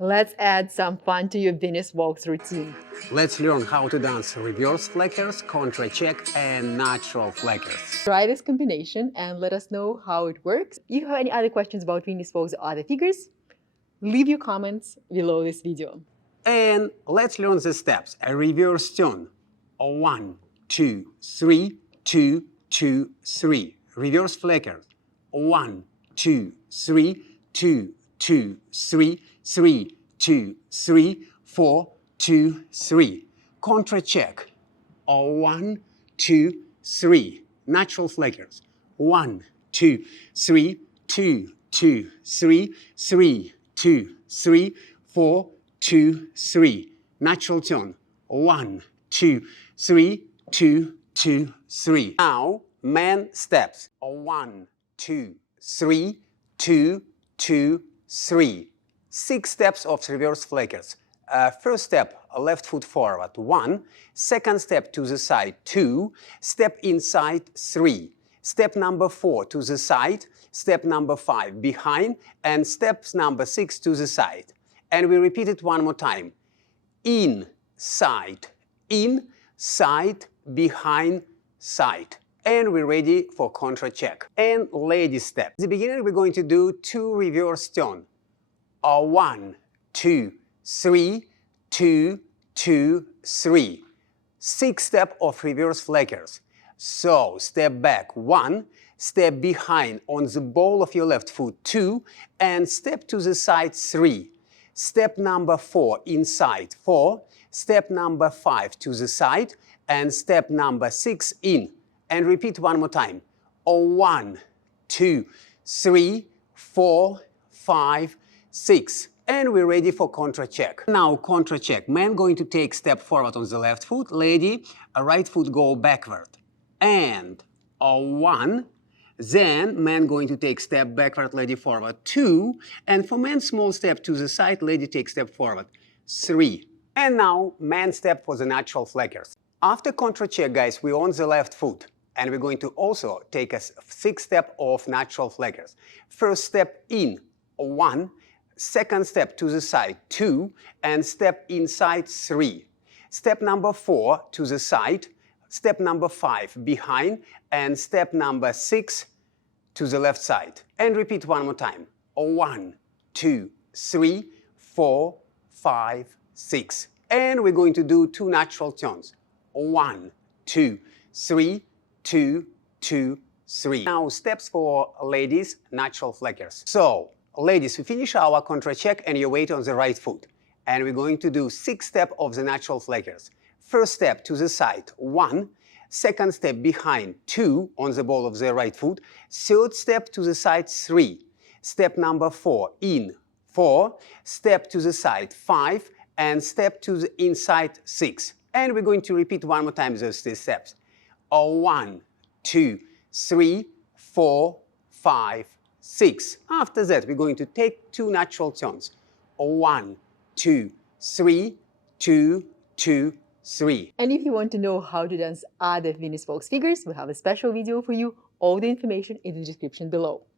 Let's add some fun to your Viennese Waltz routine. Let's learn how to dance reverse fleckers, contra check, and natural fleckers. Try this combination and let us know how it works. If you have any other questions about Viennese Waltz or other figures, leave your comments below this video. And let's learn the steps. A reverse turn. 1, 2, 3, 2, 2, 3. Reverse flecker. 1, 2, 3, 2, 2, 3, 3, 2, 3, 4, 2, 3. Contra check. 1, 2, 3. Natural fleckers. 1, 2, 3, 2, 2, 3, 3, 2, 3, 4, 2, 3. Natural turn. 1, 2, 3, 2, 2, 3. Now, man steps. 1, 2, 3, 2, 2, 3. 6 steps of reverse fleckers. First step, left foot forward, 1. Second step to the side, 2. Step inside, 3. Step number 4 to the side. Step number 5 behind. And steps number 6 to the side. And we repeat it one more time. In, side, behind, side. And we're ready for contra check. And lady step. At the beginning, we're going to do 2 reverse turn. 1, 2, 3, 2, 2, 3. 6 step of reverse fleckers. So step back 1, step behind on the ball of your left foot 2, and step to the side 3. Step number 4 inside 4, step number 5 to the side, and step number 6 in. And repeat one more time. 1, 2, 3, 4, 5, 6. And we're ready for contra check. Now contra check. Man going to take step forward on the left foot. Lady, a right foot go backward. And 1. Then man going to take step backward, lady forward. 2. And for man, small step to the side, lady take step forward. 3. And now man step for the natural fleckers. After contra check, guys, we're on the left foot. And we're going to also take a 6 step of natural fleckers. First step in, 1. Second step to the side, 2. And step inside, 3. Step number 4 to the side. Step number 5 behind. And step number 6 to the left side. And repeat one more time. 1, 2, 3, 4, 5, 6. And we're going to do 2 natural turns. 1, 2, 3, 2, 2, 3. Now steps for ladies, natural fleckers. So, ladies, we finish our contra check and your weight on the right foot. And we're going to do 6 steps of the natural fleckers. First step to the side, 1. Second step behind, 2 on the ball of the right foot. Third step to the side, 3. Step number 4, in, 4. Step to the side, 5. And step to the inside, 6. And we're going to repeat one more time those 3 steps. 1, 2, 3, 4, 5, 6. After that, we're going to take 2 natural turns. 1, 2, 3, 2, 2, 3. And if you want to know how to dance other Viennese Waltz figures, we have a special video for you. All the information in the description below.